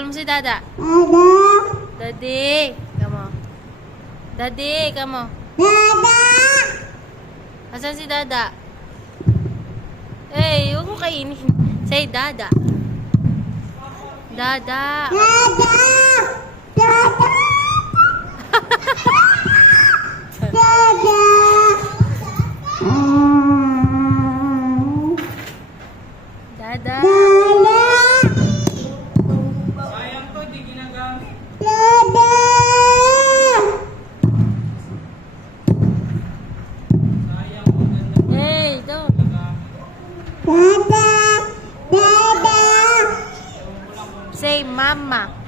Call mo si Dada. Daddy. Kamo. Daddy, kamo. Asan si Dada? Hey, huwag mo kainin. Say Dada. Dada. Dada. Sayang to, di ginagamit. Sayang, maganda Hey, ito. ginagamit. Say mama.